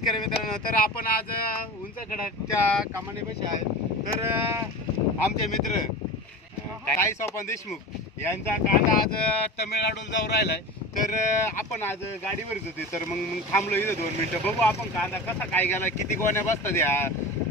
शेतकरी मित्रांनो. तर आपण आज उंच खडकच्या कामाने बसे आहे तर आमचे मित्र काही सोपान देशमुख यांचा कांदा आज तमिळनाडूला तामिळनाडूला जाऊन राहिलाय. तर आपण आज गाडीवरच होते तर मग थांबलो इथं दोन मिनिटं. बघू आपण कांदा कसा काय गेला किती गोण्या बसतात या.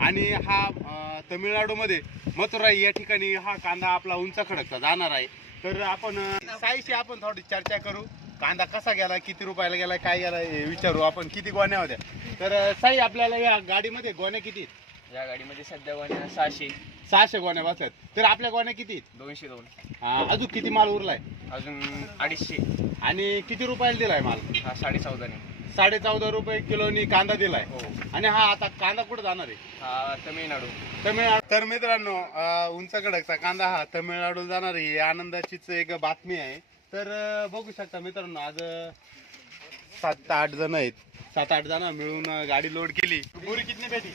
आणि हा तमिळनाडूमध्ये मथुराई या ठिकाणी हा कांदा आपला उंच खडकचा जाणार आहे. तर आपण साईशी आपण थोडी चर्चा करू. कांदा कसा गेला किती रुपयाला गेला काय गेला हे विचारू. आपण किती गोण्या होत्या? तर साई आपल्याला या गाडीमध्ये गोण्या किती आहेत? या गाडीमध्ये सध्या गोण्या सहाशे. सहाशे गोण्या बसतात तर आपल्या गोण्या किती आहेत? दोनशे दोन. हा, अजून किती माल उरलाय? अजून अडीचशे. आणि किती रुपयाला दिलाय माल? हा साडे चौदाने साडे चौदा रुपये किलोनी कांदा दिलाय. हो. आणि हा आता कांदा कुठं जाणार आहे? हा तमिळनाडू. तमिळनाडू. तर मित्रांनो अं, उंच कडकचा कांदा हा तमिळनाडू जाणार आहे. ही आनंदाचीच एक बातमी आहे. तर अं, बघू शकता मित्रांनो आज अं, सात आठ जण आहेत. सात आठ जण मिळून अं, गाडी लोड केली. बोरी किती भेटी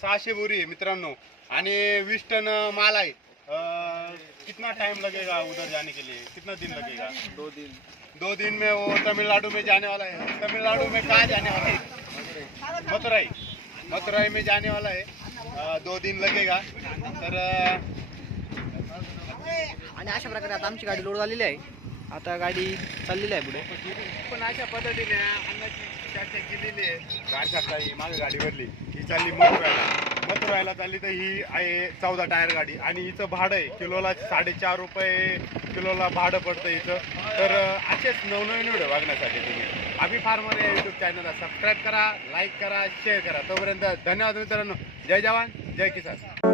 सहाशे बोरी आहे मित्रांनो. आणि वीस टन अं, माल आहे. अं, कितना टाइम लगेगा उधर जाने के लिए? कितना दिन लगेगा? दो दिन. दो दिन में वो तमिलनाडु में जाने वाला है. तमिलनाडु में कहाँ जाने वाला है? मथुराई. मथुराई में जाने वाला है. अ, दो दिन लगेगा. तर अ, आणि अशा प्रकारे आता आमची गाडी लोड झालेली आहे. आता गाडी चाललेली आहे पुढे. पण अशा पद्धतीने अन्नाची चर्चा केलेली आहे. गाडी चालता ही मागे गाडी भरली. ही चालली मथुरायला मथुरायला चालली तर ही आहे चौदा टायर गाडी. आणि हिचं भाडं आहे. किलोला साडेचार रुपये किलोला भाडं पडतं हिचं तर असेच नवनवीन व्हिडिओ बघण्यासाठी तुम्ही आम्ही फार्मर या यूट्यूब चॅनलला सबस्क्राईब करा लाईक करा शेअर करा. तोपर्यंत धन्यवाद मित्रांनो. जय जवान जय किसान.